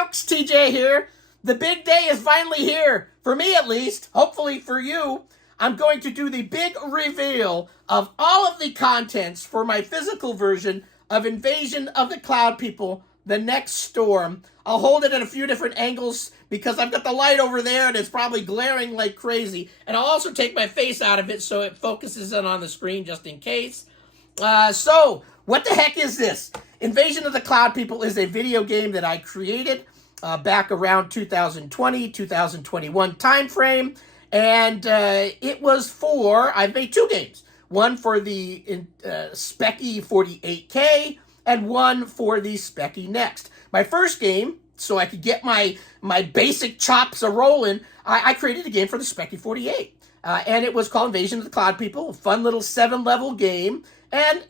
folks, TJ here. The big day is finally here, for me at least, hopefully for you. I'm going to do the big reveal of all of the contents for my physical version of Invasion of the Cloud People, The Next Storm. I'll hold it at a few different angles because I've got the light over there and it's probably glaring like crazy. And I'll also take my face out of it so it focuses in on the screen just in case. So, what the heck is this? Invasion of the Cloud People is a video game that I created back around 2020, 2021 time frame. And it was for, I've made two games. One for the Speccy 48K and one for the Speccy Next. My first game, so I could get my basic chops a-rolling, I created a game for the Speccy 48. And it was called Invasion of the Cloud People, a fun little 7-level game. And,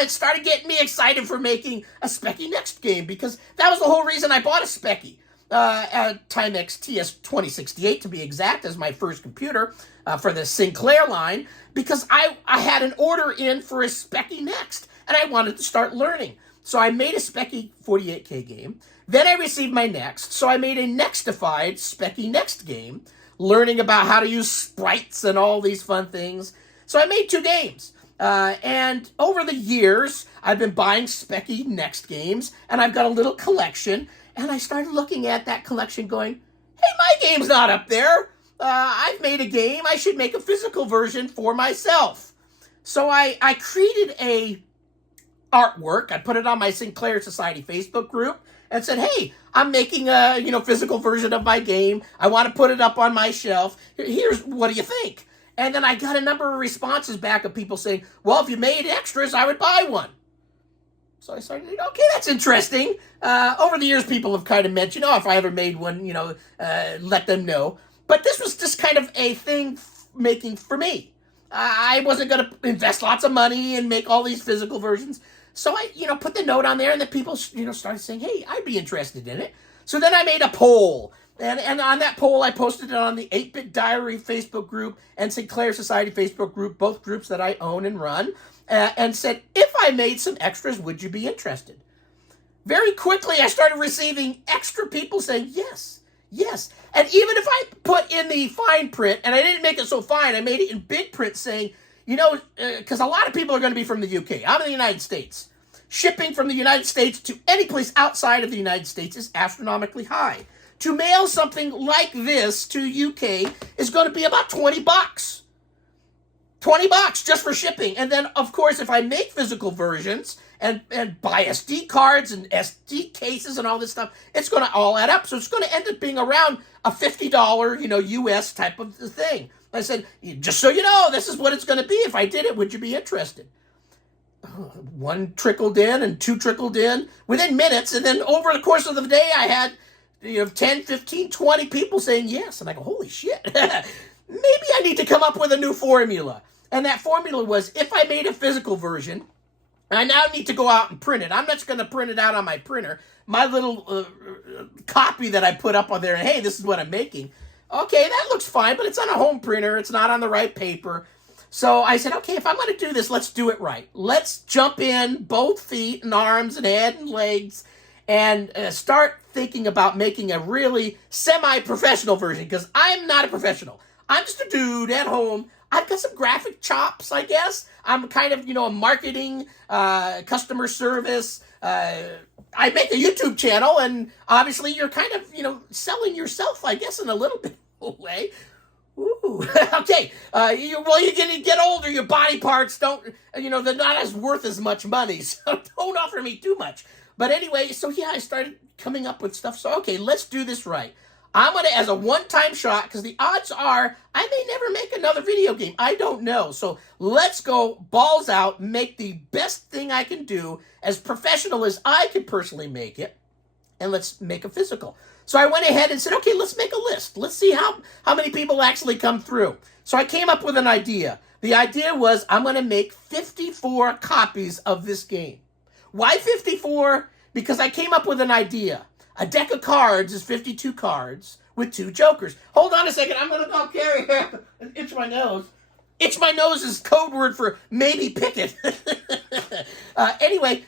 it started getting me excited for making a Speccy Next game because that was the whole reason I bought a Speccy. Timex TS2068 to be exact as my first computer for the Sinclair line because I had an order in for a Speccy Next and I wanted to start learning. So I made a Speccy 48K game. Then I received my Next, so I made a Nextified Speccy Next game, learning about how to use sprites and all these fun things. So I made two games. And over the years, I've been buying Speccy Next games, and I've got a little collection, and I started looking at that collection going, hey, my game's not up there. I've made a game. I should make a physical version for myself. So I created a artwork. I put it on my Sinclair Society Facebook group and said, hey, I'm making a physical version of my game. I want to put it up on my shelf. Here's, what do you think? And then I got a number of responses back of people saying, well, if you made extras, I would buy one. So I started thinking, okay, that's interesting. Over the years, people have kind of mentioned, if I ever made one, let them know. But this was just kind of a thing making for me. I wasn't going to invest lots of money and make all these physical versions. So I, put the note on there and the people, started saying, hey, I'd be interested in it. So then I made a poll. And on that poll, I posted it on the 8-Bit Diary Facebook group and Sinclair Society Facebook group, both groups that I own and run, and said, if I made some extras, would you be interested? Very quickly, I started receiving extra people saying, yes. And even if I put in the fine print, and I didn't make it so fine, I made it in big print saying, because a lot of people are going to be from the UK. I'm in the United States. Shipping from the United States to any place outside of the United States is astronomically high. To mail something like this to UK is going to be about $20. $20 just for shipping. And then, of course, if I make physical versions and buy SD cards and SD cases and all this stuff, it's going to all add up. So it's going to end up being around a $50, US type of thing. I said, just so you know, this is what it's going to be. If I did it, would you be interested? One trickled in and two trickled in within minutes. And then over the course of the day, I had 10, 15, 20 people saying yes. And I go, holy shit. Maybe I need to come up with a new formula. And that formula was, if I made a physical version, I now need to go out and print it. I'm not just going to print it out on my printer. My little copy that I put up on there, and hey, this is what I'm making. Okay, that looks fine, but it's on a home printer. It's not on the right paper. So I said, okay, if I'm going to do this, let's do it right. Let's jump in both feet and arms and head and legs and start thinking about making a really semi-professional version, because I'm not a professional. I'm just a dude at home. I've got some graphic chops, I guess. I'm kind of, a marketing, customer service. I make a YouTube channel, and obviously you're kind of, selling yourself, I guess, in a little bit of a way. Ooh, okay. You get older, your body parts don't, they're not as worth as much money, so don't offer me too much. But anyway, so yeah, I started coming up with stuff. So, okay, let's do this right. I'm going to, as a one-time shot, because the odds are I may never make another video game. I don't know. So let's go balls out, make the best thing I can do, as professional as I could personally make it, and let's make a physical. So I went ahead and said, okay, let's make a list. Let's see how many people actually come through. So I came up with an idea. The idea was I'm going to make 54 copies of this game. Why 54? Because I came up with an idea. A deck of cards is 52 cards with 2 jokers. Hold on a second. I'm going to go carry here and itch my nose. Itch my nose is code word for maybe pick it. Anyway,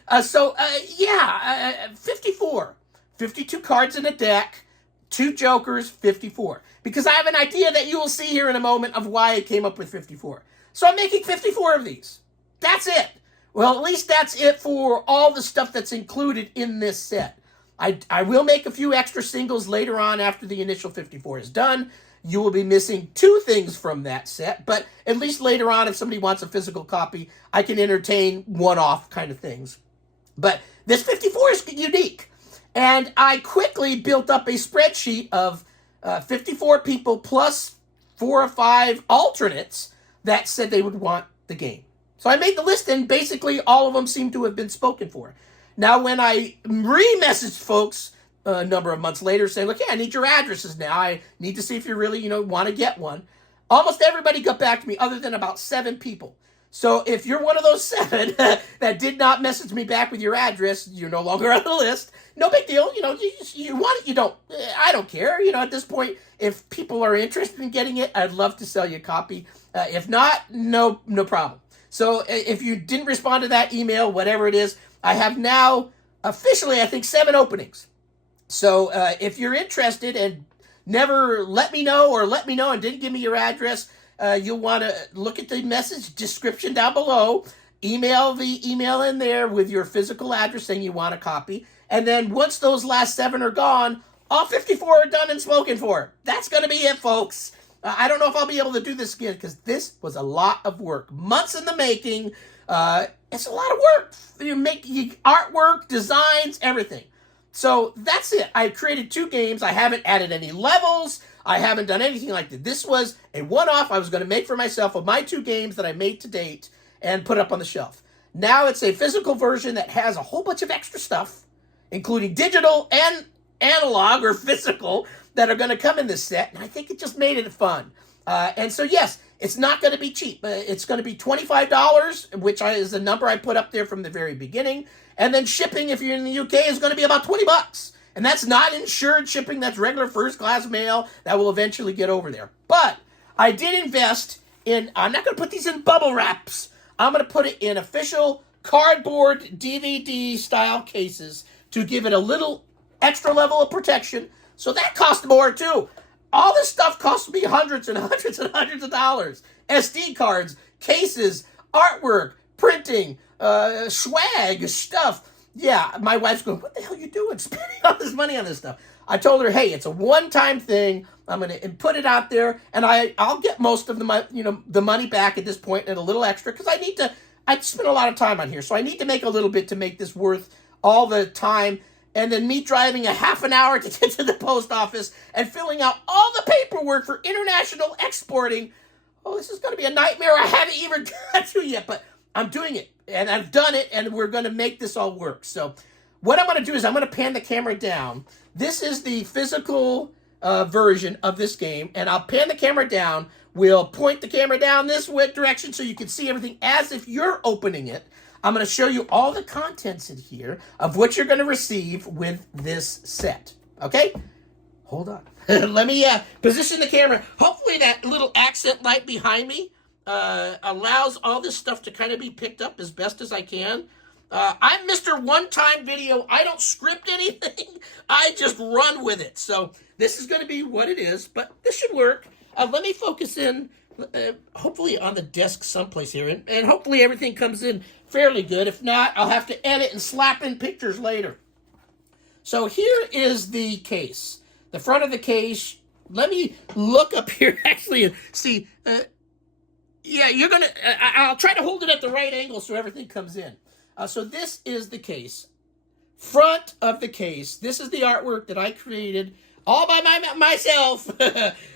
54. 52 cards in a deck, 2 jokers, 54. Because I have an idea that you will see here in a moment of why I came up with 54. So I'm making 54 of these. That's it. Well, at least that's it for all the stuff that's included in this set. I will make a few extra singles later on after the initial 54 is done. You will be missing 2 things from that set, but at least later on, if somebody wants a physical copy, I can entertain one-off kind of things. But this 54 is unique. And I quickly built up a spreadsheet of 54 people plus 4 or 5 alternates that said they would want the game. So I made the list, and basically all of them seem to have been spoken for. Now, when I re-messaged folks a number of months later saying, look, yeah, I need your addresses now. I need to see if you really, want to get one. Almost everybody got back to me other than about 7 people. So if you're one of those 7 that did not message me back with your address, you're no longer on the list. No big deal. You want it, you don't. I don't care. At this point, if people are interested in getting it, I'd love to sell you a copy. If not, no problem. So if you didn't respond to that email, whatever it is, I have now officially, I think, 7 openings. So if you're interested and never let me know and didn't give me your address, you'll want to look at the message description down below. Email the email in there with your physical address saying you want a copy. And then once those last 7 are gone, all 54 are done and spoken for. That's going to be it, folks. I don't know if I'll be able to do this again because this was a lot of work. Months in the making. It's a lot of work. You make artwork, designs, everything. So that's it. I've created 2 games. I haven't added any levels. I haven't done anything like that. This was a one-off I was going to make for myself of my 2 games that I made to date and put up on the shelf. Now it's a physical version that has a whole bunch of extra stuff, including digital and analog or physical, that are going to come in this set. And I think it just made it fun. And so, yes, it's not going to be cheap. It's going to be $25, which is the number I put up there from the very beginning. And then shipping, if you're in the UK, is going to be about $20. And that's not insured shipping. That's regular first-class mail that will eventually get over there. But I did invest in, I'm not going to put these in bubble wraps. I'm going to put it in official cardboard DVD-style cases to give it a little extra level of protection. So that cost more, too. All this stuff cost me hundreds and hundreds and hundreds of dollars. SD cards, cases, artwork, printing, swag, stuff. Yeah, my wife's going, what the hell are you doing spending all this money on this stuff? I told her, hey, it's a one-time thing. I'm going to put it out there, and I'll get most of the money back at this point and a little extra because I spent a lot of time on here, so I need to make a little bit to make this worth all the time. And then me driving a half an hour to get to the post office and filling out all the paperwork for international exporting. Oh, this is going to be a nightmare I haven't even got to yet, but I'm doing it, and I've done it, and we're going to make this all work. So what I'm going to do is I'm going to pan the camera down. This is the physical version of this game, and I'll pan the camera down. We'll point the camera down this direction so you can see everything as if you're opening it. I'm going to show you all the contents in here of what you're going to receive with this set. Okay? Hold on. Let me position the camera. Hopefully that little accent light behind me allows all this stuff to kind of be picked up as best as I can. I'm Mr. One-Time Video. I don't script anything. I just run with it. So this is going to be what it is, but this should work. Let me focus in, hopefully on the desk someplace here, and hopefully everything comes in fairly good. If not, I'll have to edit and slap in pictures later. So here is the case. The front of the case. Let me look up here actually and see. Yeah, I'll try to hold it at the right angle so everything comes in. So this is the case. Front of the case. This is the artwork that I created all by myself.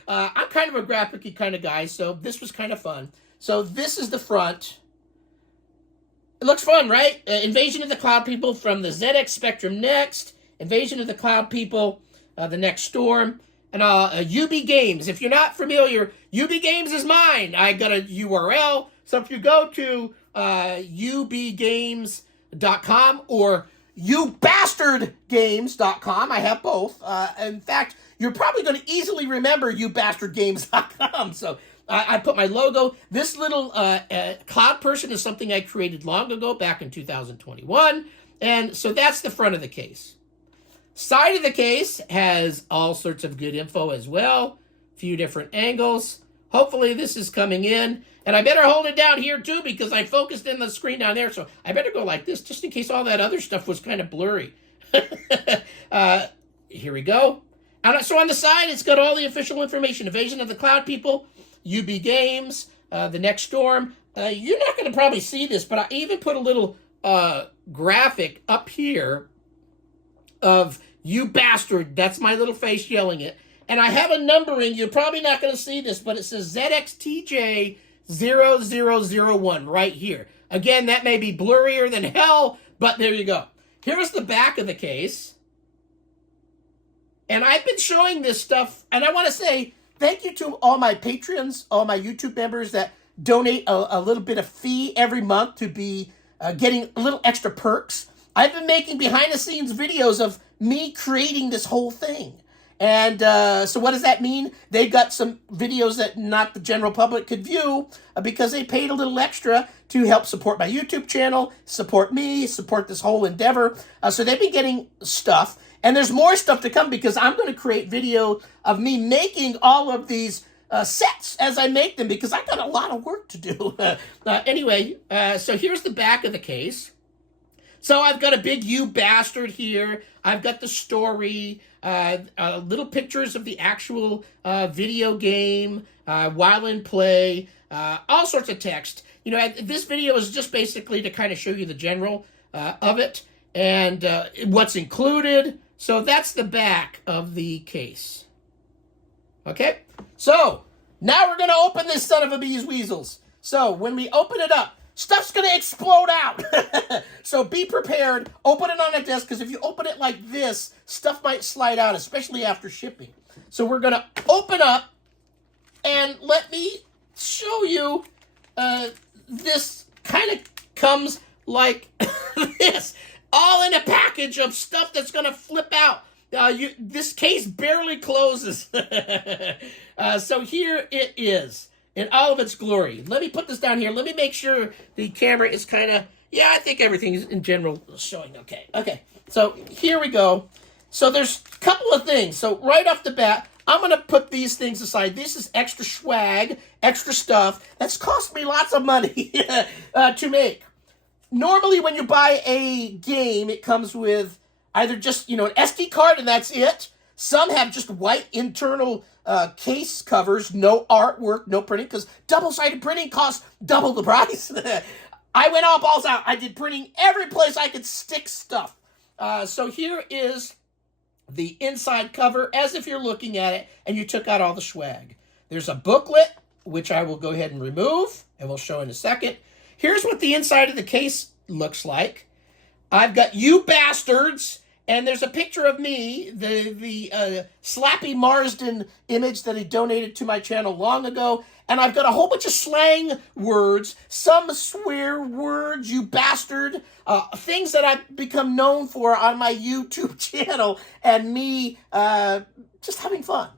I'm kind of a graphic-y kind of guy, so this was kind of fun. So this is the front. It looks fun, right? Invasion of the Cloud People from the ZXSpectrum Next. Invasion of the Cloud People, the Next Storm. And YouBastardGames. If you're not familiar, YouBastardGames is mine. I got a URL. So if you go to YouBastardGames.com or YouBastardGames.com, I have both. In fact, you're probably going to easily remember YouBastardGames.com. So I put my logo. This little cloud person is something I created long ago, back in 2021. And so that's the front of the case. Side of the case has all sorts of good info as well. A few different angles. Hopefully this is coming in. And I better hold it down here too because I focused in the screen down there. So I better go like this just in case all that other stuff was kind of blurry. Here we go. And so on the side, it's got all the official information. Invasion of the Cloud People, UB Games, The Next Storm. You're not going to probably see this, but I even put a little graphic up here of "You Bastard." That's my little face yelling it. And I have a numbering. You're probably not going to see this, but it says ZXTJ0001 right here. Again, that may be blurrier than hell, but there you go. Here's the back of the case. And I've been showing this stuff, and I want to say thank you to all my patrons, all my YouTube members that donate a little bit of fee every month to be getting a little extra perks. I've been making behind-the-scenes videos of me creating this whole thing. And so what does that mean? They've got some videos that not the general public could view because they paid a little extra to help support my YouTube channel, support me, support this whole endeavor. So they've been getting stuff. And there's more stuff to come because I'm going to create video of me making all of these sets as I make them because I've got a lot of work to do. Anyway, so here's the back of the case. So I've got a big "You Bastard" here. I've got the story, little pictures of the actual video game, while in play, all sorts of text. You know, this video is just basically to kind of show you the general of it and what's included. So that's the back of the case. Okay, so now we're going to open this son of a bee's weasels. So when we open it up, stuff's going to explode out. So be prepared. Open it on a desk because if you open it like this, stuff might slide out, especially after shipping. So we're going to open up and let me show you this kind of comes like this. All in a package of stuff that's going to flip out. This case barely closes. So here it is in all of its glory. Let me put this down here. Let me make sure the camera is kind of, yeah, I think everything is in general showing okay. Okay, so here we go. So there's a couple of things. So right off the bat, I'm going to put these things aside. This is extra swag, extra stuff. That's cost me lots of money to make. Normally, when you buy a game, it comes with either just, an SD card and that's it. Some have just white internal case covers, no artwork, no printing, because double-sided printing costs double the price. I went all balls out. I did printing every place I could stick stuff. So here is the inside cover, as if you're looking at it and you took out all the swag. There's a booklet, which I will go ahead and remove, and we'll show in a second. Here's what the inside of the case looks like. I've got "You Bastards," and there's a picture of me, the Slappy Marsden image that he donated to my channel long ago, and I've got a whole bunch of slang words, some swear words, "you bastard," things that I've become known for on my YouTube channel, and me just having fun.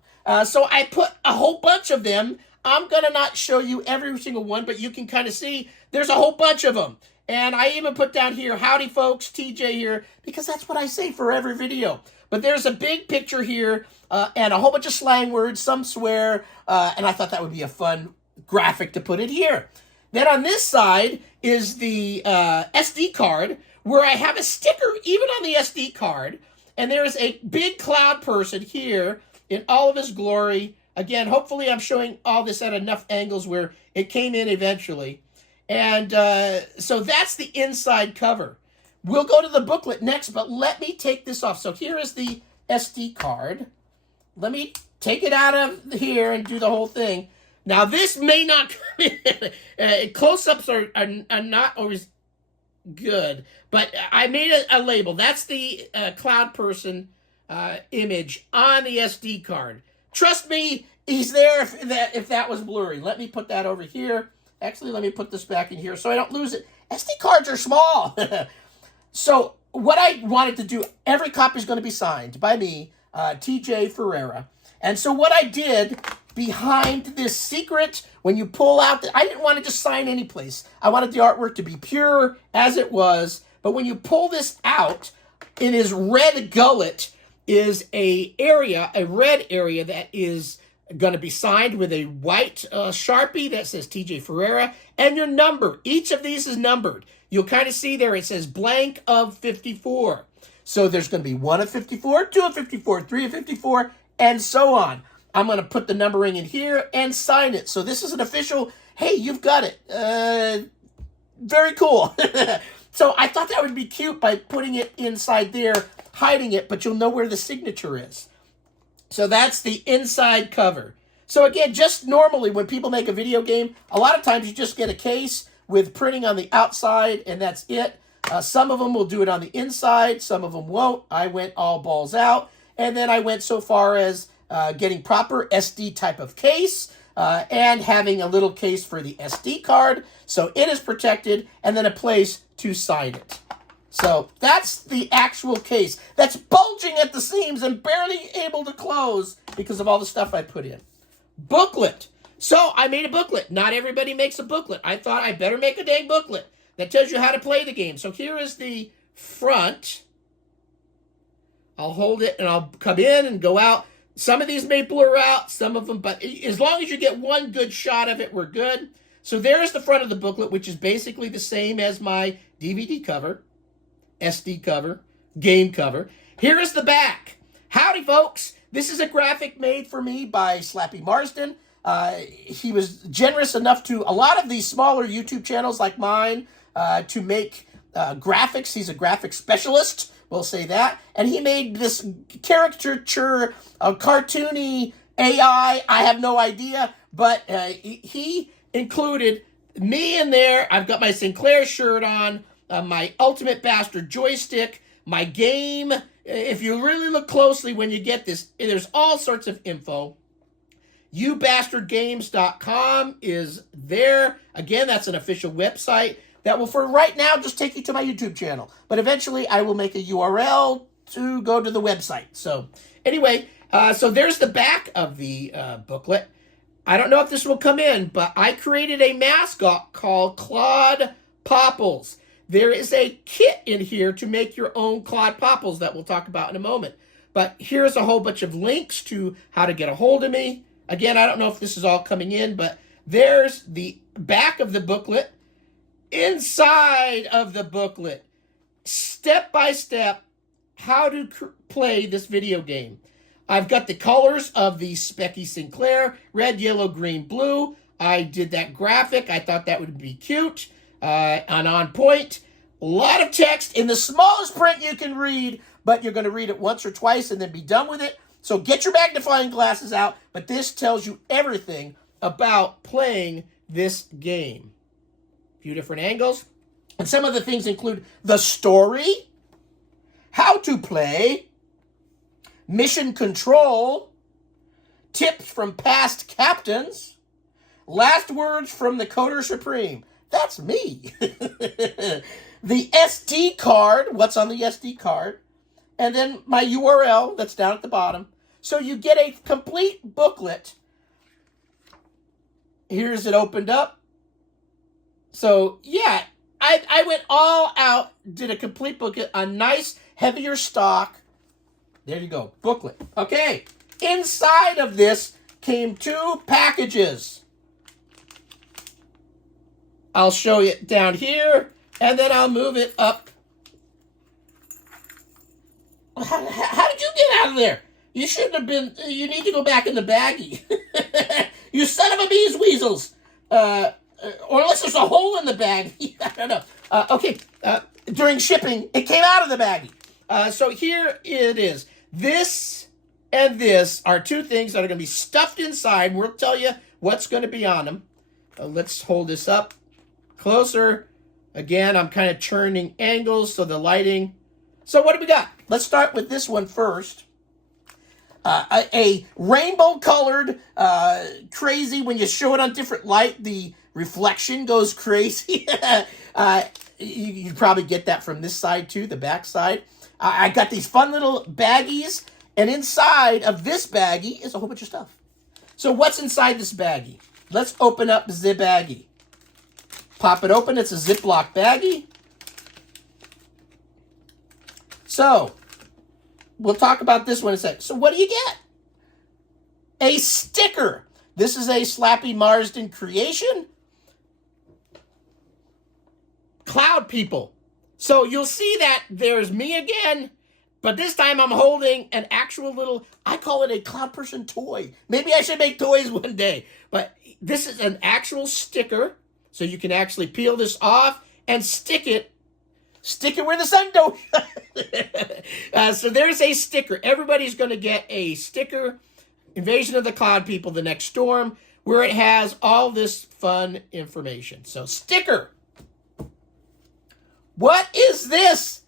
So I put a whole bunch of them. I'm going to not show you every single one, but you can kind of see there's a whole bunch of them. And I even put down here, "Howdy folks, TJ here," because that's what I say for every video. But there's a big picture here and a whole bunch of slang words, some swear, and I thought that would be a fun graphic to put it here. Then on this side is the SD card, where I have a sticker even on the SD card, and there is a big cloud person here in all of his glory. Again, hopefully I'm showing all this at enough angles where it came in eventually. And so that's the inside cover. We'll go to the booklet next, but let me take this off. So here is the SD card. Let me take it out of here and do the whole thing. Now, this may not come in. Close-ups are not always good, but I made a label. That's the cloud person image on the SD card. Trust me, he's there if that was blurry. Let me put that over here. Actually, let me put this back in here so I don't lose it. SD cards are small. So what I wanted to do, every copy is going to be signed by me, TJ Ferreira. And so what I did behind this secret, when you pull out, I didn't want to just sign any place. I wanted the artwork to be pure as it was. But when you pull this out, in his red gullet, is a red area that is going to be signed with a white Sharpie that says TJ Ferreira, and your number. Each of these is numbered. You'll kind of see there it says blank of 54. So there's going to be 1 of 54, 2 of 54, 3 of 54, and so on. I'm going to put the numbering in here and sign it. So this is an official, hey, you've got it. Very cool. So I thought that would be cute by putting it inside there, hiding it, but you'll know where the signature is. So that's the inside cover. So again, just normally when people make a video game, a lot of times you just get a case with printing on the outside, and that's it. Some of them will do it on the inside. Some of them won't. I went all balls out. And then I went so far as getting proper SD type of case and having a little case for the SD card. So it is protected, and then a place to sign it. So that's the actual case. That's bulging at the seams and barely able to close because of all the stuff I put in. Booklet. So I made a booklet. Not everybody makes a booklet. I thought I better make a dang booklet that tells you how to play the game. So here is the front. I'll hold it and I'll come in and go out. Some of these may blur out, some of them, but as long as you get one good shot of it, we're good. So there's the front of the booklet, which is basically the same as my DVD cover, SD cover, game cover. Here is the back. Howdy, folks. This is a graphic made for me by Slappy Marsden. He was generous enough to a lot of these smaller YouTube channels like mine to make graphics. He's a graphic specialist, we'll say that. And he made this caricature, cartoony AI. I have no idea, but he included me in there. I've got my Sinclair shirt on, my Ultimate Bastard joystick, my game. If you really look closely when you get this, there's all sorts of info. YouBastardGames.com is there. Again, that's an official website that will, for right now, just take you to my YouTube channel. But eventually, I will make a URL to go to the website. So anyway, so there's the back of the booklet. I don't know if this will come in, but I created a mascot called Claude Popples. There is a kit in here to make your own Claude Popples that we'll talk about in a moment. But here's a whole bunch of links to how to get a hold of me. Again, I don't know if this is all coming in, but there's the back of the booklet. Inside of the booklet, step by step, how to play this video game. I've got the colors of the Speccy Sinclair, red, yellow, green, blue. I did that graphic. I thought that would be cute and on point. A lot of text in the smallest print you can read, but you're going to read it once or twice and then be done with it. So get your magnifying glasses out, but this tells you everything about playing this game. A few different angles. And some of the things include the story, how to play, mission control, tips from past captains, last words from the Coder Supreme. That's me. The SD card, what's on the SD card, and then my URL that's down at the bottom. So you get a complete booklet. Here's it opened up. So yeah, I went all out, did a complete booklet, a nice heavier stock. There you go, booklet. Okay, inside of this came 2 packages. I'll show you down here, and then I'll move it up. How did you get out of there? You shouldn't have been, you need to go back in the baggie. You son of a bees weasels. Or unless there's a hole in the baggie. I don't know. Okay, during shipping, it came out of the baggie. So here it is. This and this are 2 things that are going to be stuffed inside. We'll tell you what's going to be on them. Let's hold this up closer. Again, I'm kind of churning angles so the lighting. So what do we got? Let's start with this one first. A rainbow-colored, crazy, when you show it on different light, the reflection goes crazy. You probably get that from this side too, the back side. I got these fun little baggies, and inside of this baggie is a whole bunch of stuff. So what's inside this baggie? Let's open up the baggie. Pop it open. It's a Ziploc baggie. So we'll talk about this one in a sec. So what do you get? A sticker. This is a Slappy Marsden creation. Cloud People. So you'll see that there's me again, but this time I'm holding an actual little, I call it a Cloud Person toy. Maybe I should make toys one day, but this is an actual sticker. So you can actually peel this off and stick it where the sun don't shine. So there's a sticker. Everybody's going to get a sticker, Invasion of the Cloud People, The Next Storm, where it has all this fun information. So sticker. What is this?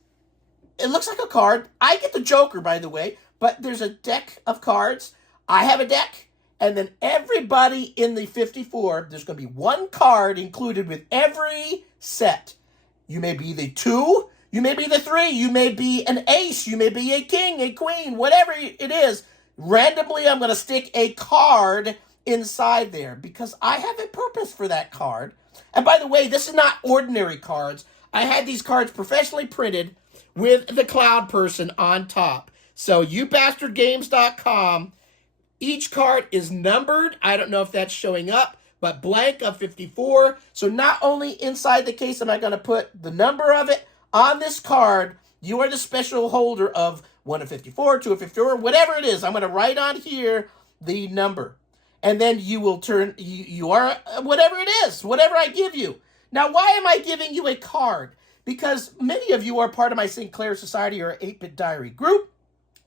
It looks like a card. I get the Joker, by the way, but there's a deck of cards. I have a deck. And then everybody in the 54, there's going to be one card included with every set. You may be the 2, you may be the 3, you may be an ace, you may be a king, a queen, whatever it is. Randomly, I'm going to stick a card inside there because I have a purpose for that card. And by the way, this is not ordinary cards. I had these cards professionally printed with the Cloud Person on top. So YouBastardGames.com. Each card is numbered. I don't know if that's showing up, but blank of 54. So not only inside the case am I going to put the number of it on this card, you are the special holder of 1 of 54, 2 of 54, whatever it is. I'm going to write on here the number. And then you will turn, you are whatever it is, whatever I give you. Now, why am I giving you a card? Because many of you are part of my Sinclair Society or 8-Bit Diary group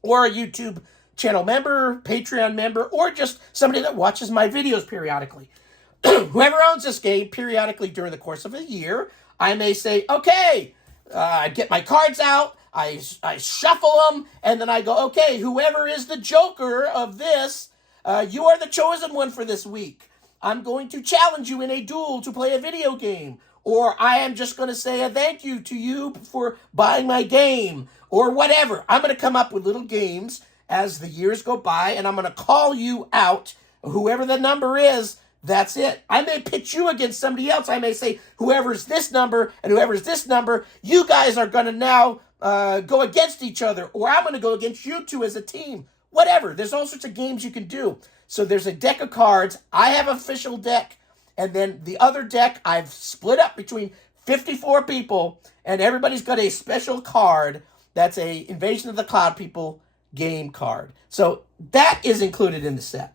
or a YouTube channel member, Patreon member, or just somebody that watches my videos periodically. Whoever owns this game, periodically during the course of a year, I may say, okay, I get my cards out, I shuffle them, and then I go, okay, whoever is the Joker of this, you are the chosen one for this week. I'm going to challenge you in a duel to play a video game. Or I am just going to say a thank you to you for buying my game. Or whatever. I'm going to come up with little games as the years go by, and I'm going to call you out. Whoever the number is, that's it. I may pitch you against somebody else. I may say, whoever's this number and whoever's this number, you guys are going to now go against each other. Or I'm going to go against you two as a team. Whatever. There's all sorts of games you can do. So there's a deck of cards. I have an official deck. And then the other deck, I've split up between 54 people. And everybody's got a special card. That's a Invasion of the Cloud People game card. So that is included in the set.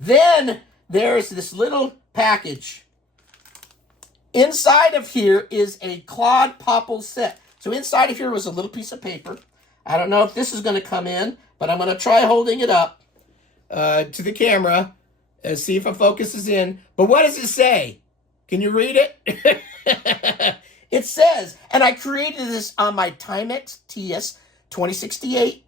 Then there's this little package. Inside of here is a Claude Popples set. So inside of here was a little piece of paper. I don't know if this is going to come in, but I'm going to try holding it up to the camera and see if it focuses in. But what does it say? Can you read it? It says, and I created this on my Timex TS 2068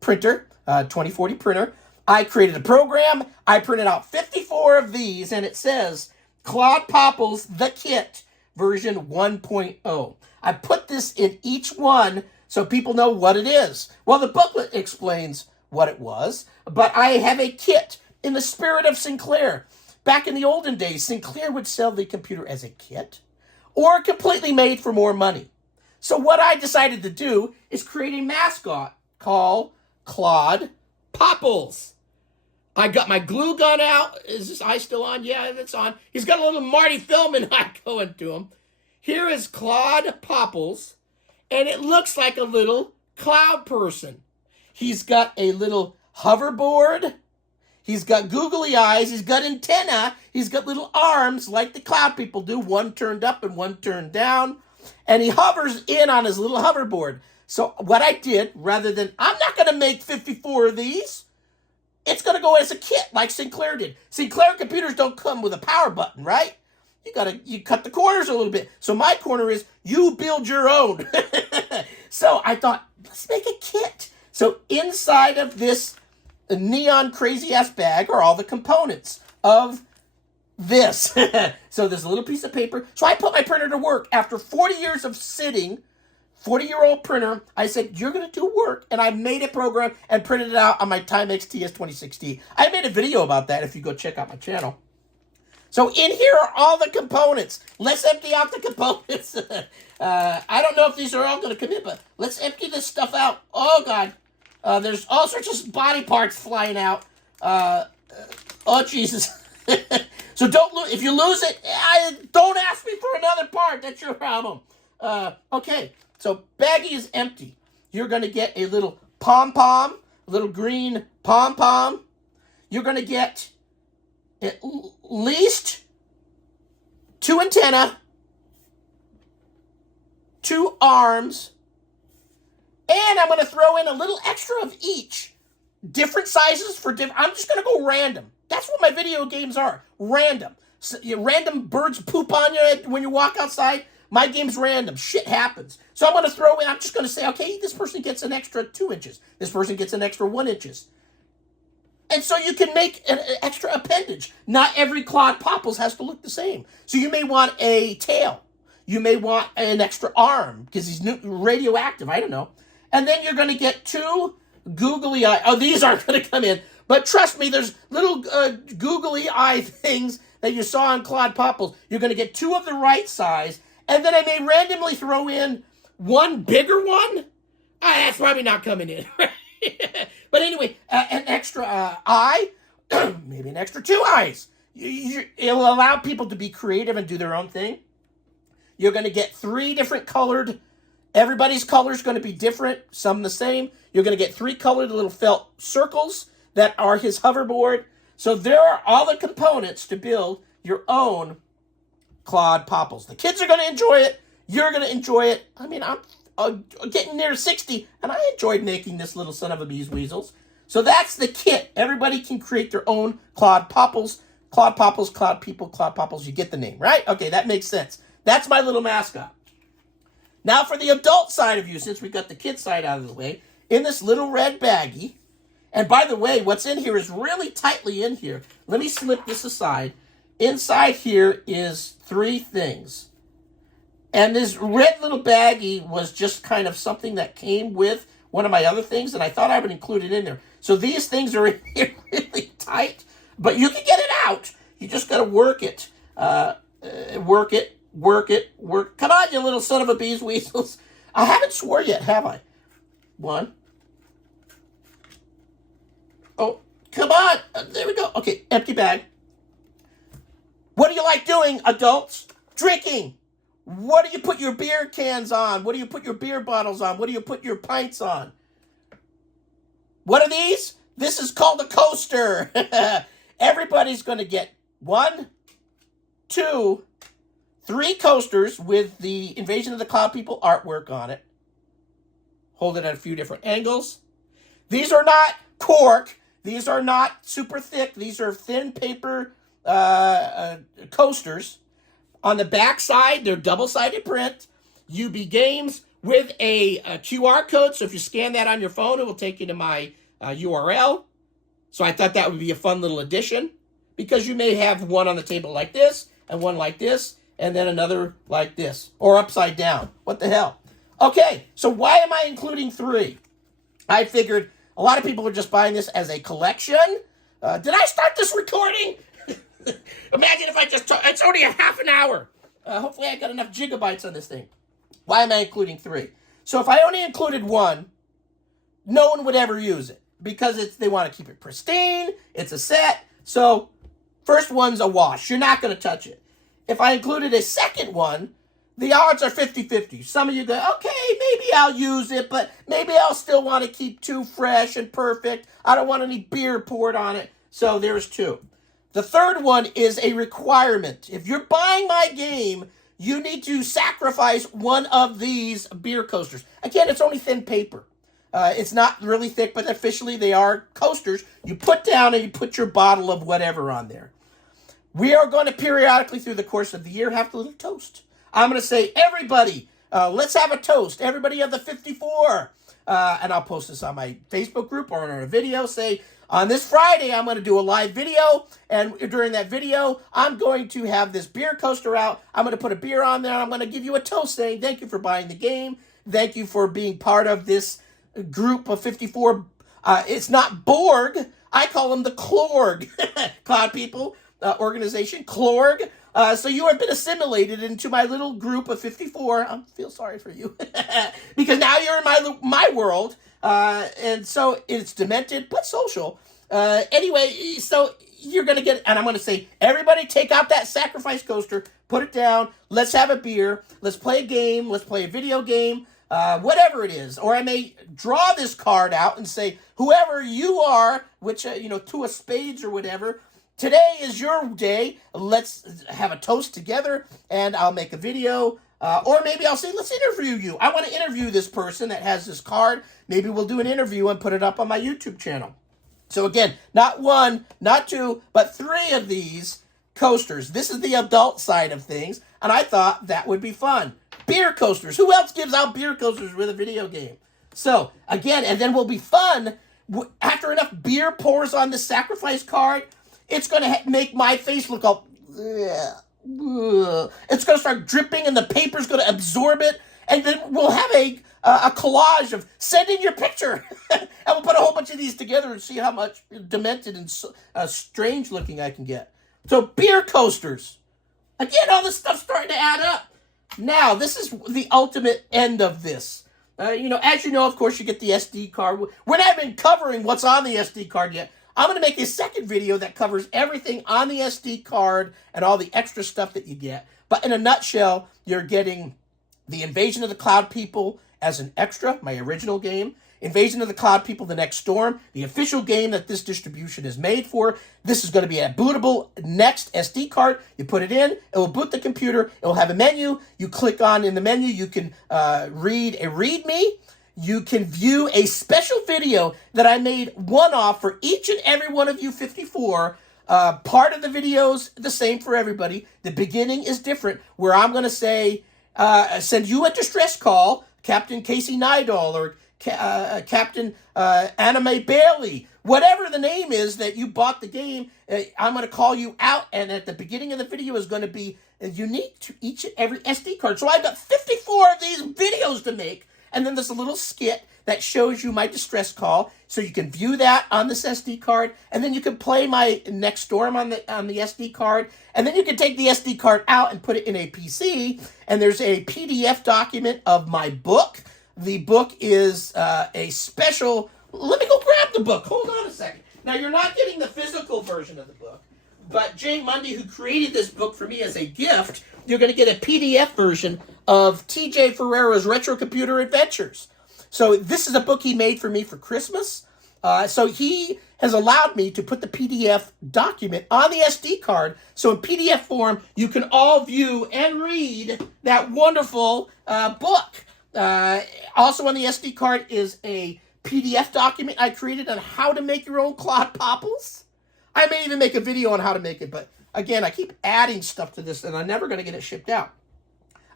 printer, 2040 printer. I created a program. I printed out 54 of these, and it says Claude Popples, the kit, version 1.0. I put this in each one so people know what it is. Well, the booklet explains what it was, but I have a kit in the spirit of Sinclair. Back in the olden days, Sinclair would sell the computer as a kit or completely made for more money. So what I decided to do is create a mascot called Claude Popples. I got my glue gun out. Is this eye still on? Yeah, it's on. He's got a little Marty Feldman eye going to him. Here is Claude Popples, and it looks like a little cloud person. He's got a little hoverboard. He's got googly eyes. He's got antenna. He's got little arms like the cloud people do, one turned up and one turned down. And he hovers in on his little hoverboard. So what I did, rather than, I'm not going to make 54 of these. It's going to go as a kit like Sinclair did. Sinclair computers don't come with a power button, right? You cut the corners a little bit. So my corner is, you build your own. So I thought, let's make a kit. So inside of this neon crazy-ass bag are all the components of this. So there's a little piece of paper. So I put my printer to work. After 40 years of sitting, 40-year-old printer, I said, you're going to do work. And I made a program and printed it out on my Timex TS 2060. I made a video about that if you go check out my channel. So in here are all the components. Let's empty out the components. I don't know if these are all going to come in, but let's empty this stuff out. Oh, God. There's all sorts of body parts flying out. Oh, Jesus. So don't lose. If you lose it, don't ask me for another part. That's your problem. Okay, so baggie is empty. You're going to get a little pom-pom, a little green pom-pom. You're going to get at least 2 antennae, 2 arms, and I'm going to throw in a little extra of each. Different sizes for different... I'm just going to go random. That's what my video games are. Random. So, random birds poop on you when you walk outside. My game's random. Shit happens. So I'm going to throw in... I'm just going to say, okay, this person gets an extra 2 inches. This person gets an extra 1 inches. And so you can make an extra appendage. Not every Claude Popples has to look the same. So you may want a tail. You may want an extra arm because he's radioactive. I don't know. And then you're going to get 2 googly eye. Oh, these aren't going to come in. But trust me, there's little googly eye things that you saw on Claude Popples. You're going to get 2 of the right size. And then I may randomly throw in 1 bigger one. That's probably not coming in. But anyway, an extra eye, maybe an extra 2 eyes. It'll allow people to be creative and do their own thing. You're going to get 3 different colored. Everybody's color is going to be different, some the same. You're going to get 3 colored little felt circles that are his hoverboard. So there are all the components to build your own Claude Popples. The kids are going to enjoy it. You're going to enjoy it. I mean, I'm getting near 60, and I enjoyed making this little son of a bee's weasels. So that's the kit. Everybody can create their own Claude Popples. Claude Popples, Claude People, Claude Popples. You get the name, right? Okay, that makes sense. That's my little mascot. Now for the adult side of you, since we got the kid side out of the way, in this little red baggie, and by the way, what's in here is really tightly in here. Let me slip this aside. Inside here is 3 things. And this red little baggie was just kind of something that came with one of my other things, and I thought I would include it in there. So these things are in here really tight, but you can get it out. You just got to work it. Work. Come on, you little son of a bee's weasels. I haven't swore yet, have I? 1. Oh, come on. There we go. Okay, empty bag. What do you like doing, adults? Drinking. What do you put your beer cans on? What do you put your beer bottles on? What do you put your pints on? What are these? This is called a coaster. Everybody's going to get 1, 2, 3 coasters with the Invasion of the Cloud People artwork on it. Hold it at a few different angles. These are not cork. These are not super thick. These are thin paper coasters. On the back side, they're double-sided print. UB Games with a QR code. So if you scan that on your phone, it will take you to my URL. So I thought that would be a fun little addition because you may have one on the table like this and one like this and then another like this or upside down. What the hell? Okay, so why am I including 3? I figured a lot of people are just buying this as a collection. Did I start this recording? Imagine if I just talk. It's only a half an hour. Hopefully I got enough gigabytes on this thing. Why am I including 3? So if I only included 1, no one would ever use it because they want to keep it pristine. It's a set. So first one's a wash. You're not going to touch it. If I included a second one, the odds are 50-50. Some of you go, okay, maybe I'll use it, but maybe I'll still want to keep 2 fresh and perfect. I don't want any beer poured on it. So there's 2. The third one is a requirement. If you're buying my game, you need to sacrifice one of these beer coasters. Again, it's only thin paper. It's not really thick, but officially they are coasters. You put down and you put your bottle of whatever on there. We are going to periodically through the course of the year have a little toast. I'm going to say, everybody, let's have a toast. Everybody of the 54. And I'll post this on my Facebook group or on a video. Say, on this Friday, I'm going to do a live video, and during that video, I'm going to have this beer coaster out. I'm going to put a beer on there. I'm going to give you a toast saying, thank you for buying the game. Thank you for being part of this group of 54. It's not Borg. I call them the Clorg. Cloud People organization, Clorg. So you have been assimilated into my little group of 54. I feel sorry for you. Because now you're in my world. And so it's demented, but social. Anyway, so you're going to get, and I'm going to say, everybody take out that sacrifice coaster, put it down, let's have a beer, let's play a game, let's play a video game, whatever it is. Or I may draw this card out and say, whoever you are, which, two of spades or whatever, today is your day, let's have a toast together, and I'll make a video. Or maybe I'll say, let's interview you. I want to interview this person that has this card. Maybe we'll do an interview and put it up on my YouTube channel. So again, not one, not two, but 3 of these coasters. This is the adult side of things, and I thought that would be fun. Beer coasters. Who else gives out beer coasters with a video game? So, again, and then will be fun. After enough beer pours on the sacrifice card, it's going to make my face look all... It's going to start dripping, and the paper's going to absorb it, and then we'll have a collage of send in your picture, and we'll put a whole bunch of these together and see how much demented and strange looking I can get. So beer coasters. Again, all this stuff's starting to add up. Now, this is the ultimate end of this. As you know, of course, you get the SD card. We're not even covering what's on the SD card yet. I'm going to make a second video that covers everything on the SD card and all the extra stuff that you get. But in a nutshell, you're getting the Invasion of the Cloud People as an extra, my original game. Invasion of the Cloud People, The Next Storm, the official game that this distribution is made for. This is going to be a bootable Next SD card. You put it in, it will boot the computer, it will have a menu. You click on in the menu, you can read a README. You can view a special video that I made one-off for each and every one of you 54. Part of the video's the same for everybody. The beginning is different, where I'm going to say, send you a distress call, Captain Casey Nidal, or Captain Anime Bailey, whatever the name is that you bought the game, I'm going to call you out, and at the beginning of the video is going to be unique to each and every SD card. So I've got 54 of these videos to make, and then there's a little skit that shows you my distress call, so you can view that on this SD card, and then you can play my Next Storm on the SD card, and then you can take the SD card out and put it in a PC, and there's a PDF document of my book. The book is a special... Let me go grab the book. Hold on a second. Now, you're not getting the physical version of the book, but Jay Mundy, who created this book for me as a gift, you're going to get a PDF version of T.J. Ferreira's Retro Computer Adventures. So this is a book he made for me for Christmas. So he has allowed me to put the PDF document on the SD card. So in PDF form, you can all view and read that wonderful book. Also on the SD card is a PDF document I created on how to make your own Claude Popples. I may even make a video on how to make it, but again, I keep adding stuff to this, and I'm never going to get it shipped out.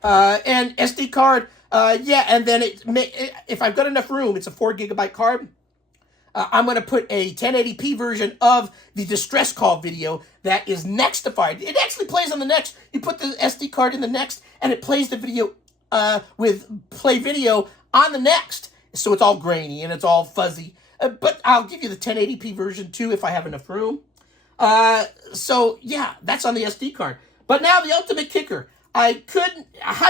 And SD card, and then if I've got enough room, it's a 4 gigabyte card. I'm going to put a 1080p version of the distress call video that is Nextified. It actually plays on the Next. You put the SD card in the Next, and it plays the video with Play Video on the Next. So it's all grainy and it's all fuzzy. But I'll give you the 1080p version too if I have enough room. So yeah, that's on the SD card. But now the ultimate kicker. How are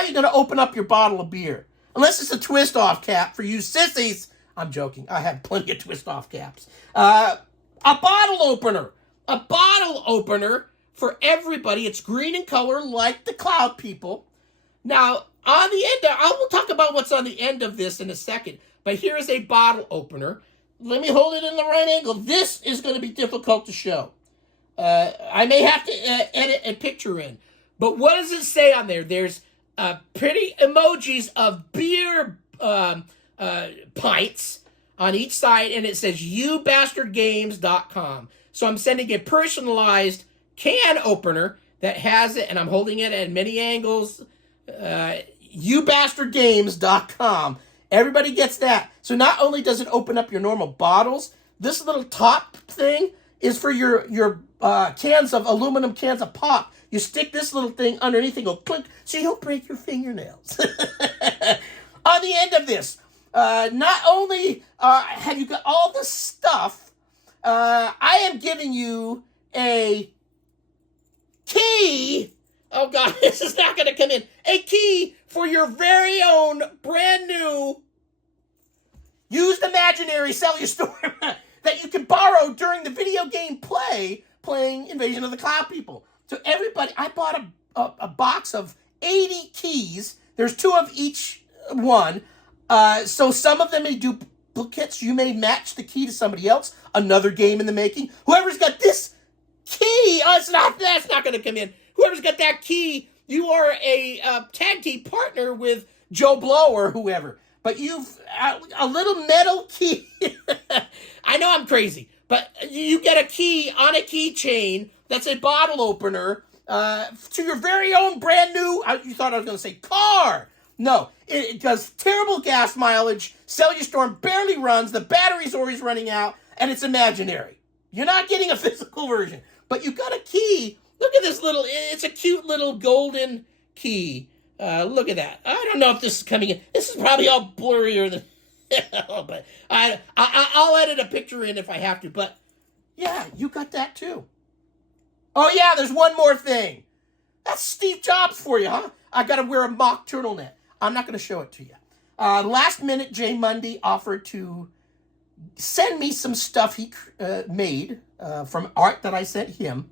you going to open up your bottle of beer? Unless it's a twist-off cap for you sissies. I'm joking. I have plenty of twist-off caps. A bottle opener. A bottle opener for everybody. It's green in color like the Cloud People. Now, on the end, I will talk about what's on the end of this in a second. But here is a bottle opener. Let me hold it in the right angle. This is going to be difficult to show. I may have to edit a picture in. But what does it say on there? There's pretty emojis of beer pints on each side, and it says YouBastardGames.com. So I'm sending a personalized can opener that has it, and I'm holding it at many angles. YouBastardGames.com. Everybody gets that. So not only does it open up your normal bottles, this little top thing is for your aluminum cans of pop. You stick this little thing underneath and go clink, so you don't break your fingernails. On the end of this, not only have you got all this stuff, I am giving you a key. Oh, God, this is not going to come in. A key for your very own brand new used imaginary cellular storm that you can borrow during the video game playing Invasion of the Cloud People. So everybody, I bought a box of 80 keys. There's 2 of each one. So some of them may do duplicates. You may match the key to somebody else. Another game in the making. Whoever's got this key, that's not going to come in. Whoever's got that key, you are a tag team partner with Joe Blow or whoever. But you've a little metal key. I know I'm crazy, but you get a key on a keychain that's a bottle opener to your very own brand new, you thought I was going to say car. No, it does terrible gas mileage. Cellular Storm barely runs. The battery's always running out, and it's imaginary. You're not getting a physical version, but you got a key. Look at this little, it's a cute little golden key. Look at that. I don't know if this is coming in. This is probably all blurrier than, but I'll edit a picture in if I have to. But yeah, you got that too. Oh yeah, there's one more thing. That's Steve Jobs for you, huh? I got to wear a mock turtleneck. I'm not going to show it to you. Last minute, Jay Mundy offered to send me some stuff he made from art that I sent him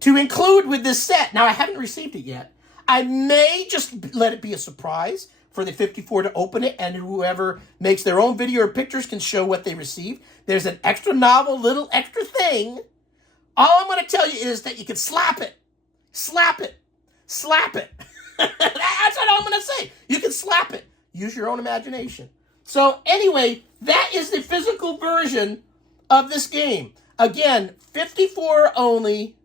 to include with this set. Now, I haven't received it yet. I may just let it be a surprise for the 54 to open it, and whoever makes their own video or pictures can show what they received. There's an extra novel, little extra thing. All I'm going to tell you is that you can slap it. Slap it. Slap it. That's what I'm going to say. You can slap it. Use your own imagination. So anyway, that is the physical version of this game. Again, 54 only.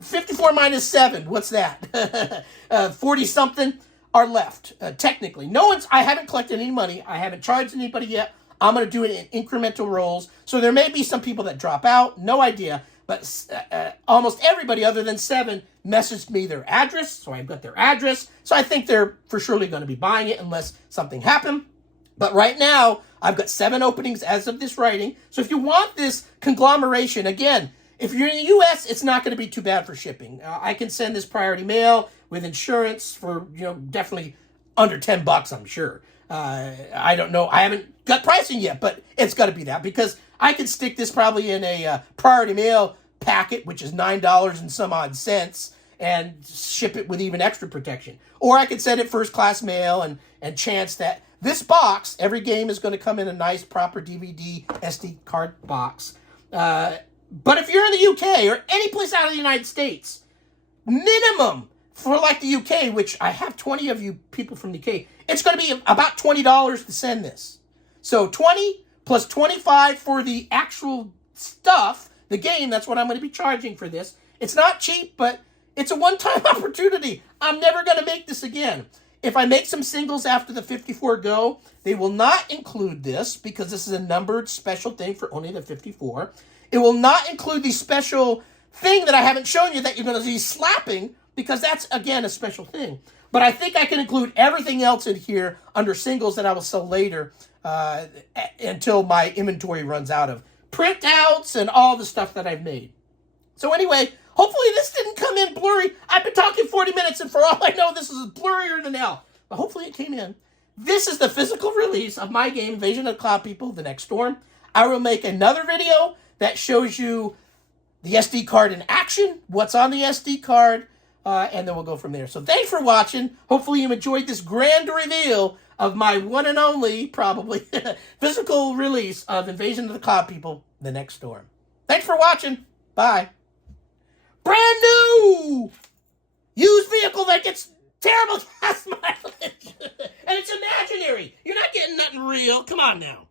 54 minus 7. What's that? 40-something are left, technically. I haven't collected any money. I haven't charged anybody yet. I'm going to do it in incremental rolls. So there may be some people that drop out. No idea. But almost everybody other than 7 messaged me their address. So I've got their address. So I think they're for surely going to be buying it unless something happened. But right now, I've got 7 openings as of this writing. So if you want this conglomeration, again, if you're in the U.S., it's not going to be too bad for shipping. I can send this priority mail with insurance for, definitely under $10, I'm sure. I don't know. I haven't got pricing yet, but it's got to be that because I could stick this probably in a priority mail packet, which is $9 and some odd cents, and ship it with even extra protection. Or I could send it first class mail and chance that this box, every game is going to come in a nice proper DVD SD card box. But if you're in the UK or any place out of the United States, minimum for like the UK, which I have 20 of you people from the UK, it's going to be about $20 to send this. So 20 plus 25 for the actual stuff, the game, that's what I'm going to be charging for this. It's not cheap, but it's a one-time opportunity. I'm never going to make this again. If I make some singles after the 54 go, they will not include this because this is a numbered special thing for only the 54. It will not include the special thing that I haven't shown you that you're going to see slapping because that's, again, a special thing. But I think I can include everything else in here under singles that I will sell later until my inventory runs out of printouts and all the stuff that I've made. So anyway, hopefully this didn't come in blurry. I've been talking 40 minutes, and for all I know, this is blurrier than hell. But hopefully it came in. This is the physical release of my game, Invasion of the Cloud People, The Next Storm. I will make another video that shows you the SD card in action, what's on the SD card, and then we'll go from there. So thanks for watching. Hopefully you enjoyed this grand reveal of my one and only, probably, physical release of Invasion of the Cloud People, The Next Storm. Thanks for watching. Bye. Brand new used vehicle that gets terrible gas mileage. And it's imaginary. You're not getting nothing real. Come on now.